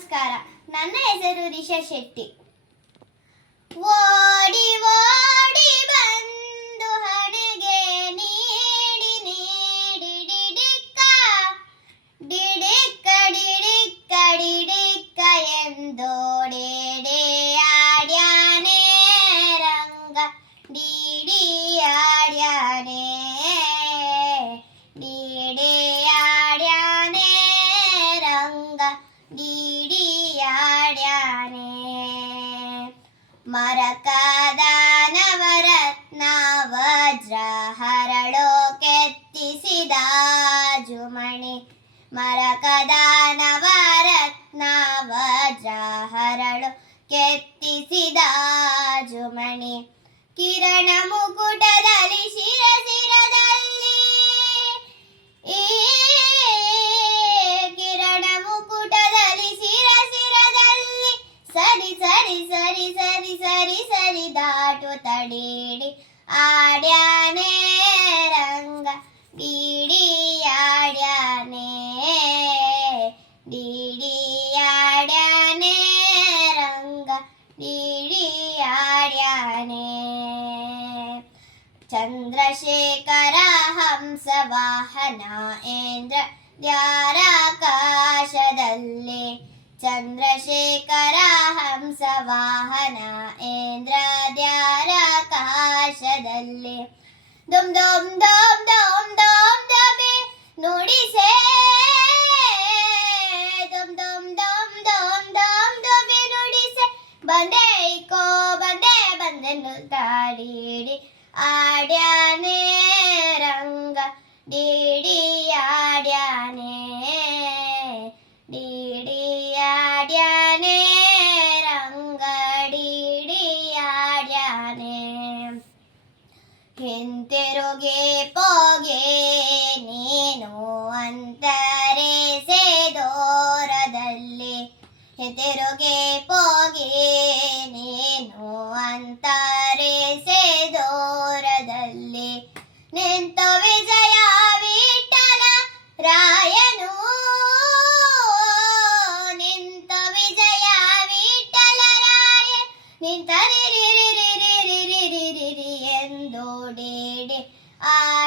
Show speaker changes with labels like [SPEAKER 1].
[SPEAKER 1] ನಮಸ್ಕಾರ. ನನ್ನ ಹೆಸರು ರಿಷಾ ಶೆಟ್ಟಿ. ಓಡಿ ಓಡಿ ಮರಕಾದ ನವರತ್ನ ವಜ್ರ ಹರಳೋ ಕೆತ್ತಿಸಿದ ಜುಮಣಿ ಮರಕದಾನವರತ್ನ ವಜ್ರ ಹರಳು ಕೆತ್ತಿಸಿದ ಜುಮಣಿ ಕಿರಣ ಮುಕುಟದಲ್ಲಿ ಶಿರ ಸರಿ ಸರಿ ಸರಿ ಸರಿ ಸರಿ ಸರಿ ದಾಟು ತಡೀಡಿ ಆಡ್ಯಾನೆ ರಂಗ ಡಿಡಿ ಆಡ್ಯಾನೆ ಡಿಡಿ ಆಡ್ಯಾನೆ ರಂಗ ಡಿಡಿ ಆಡ್ಯಾನೆ ಚಂದ್ರಶೇಖರ ಹಂಸ ವಾಹನ ಇಂದ್ರ ದ್ಯಾರಾಕಾಶದಲ್ಲಿ ಚಂದ್ರಶೇಖರ ಹಂಸ ವಾಹನ ಇಂದ್ರ ದ್ಯಾರಾಕಾಶದಲ್ಲಿ ದುಮ್ ದುಮ್ ದುಮ್ ದುಮ್ ದುಮ್ ದಬೆ ನುಡಿಸೆ ದುಮ್ ದುಮ್ ದುಮ್ ದುಮ್ ದುಮ್ ದಬೆ ನುಡಿಸೆ ಬಂದೆ ಇಕೋ ಬಂದೆ ಬಂದೆನು ತಾಡಿಡಿ ಆಡ್ಯಾನೆ ರಂಗ ಡಿಡಿ ಹಿಂತಿರುಗಿ ಪೋಗೆ ನೀನು ಅಂತರೆ ಸೇದೋರದಲ್ಲಿ. ಹಿಂತಿರುಗಿ ಪೋಗೆ ನೀನು ಅಂತಾರೆ ಸೇದೋರದಲ್ಲಿ. ನಿಂತು Uh,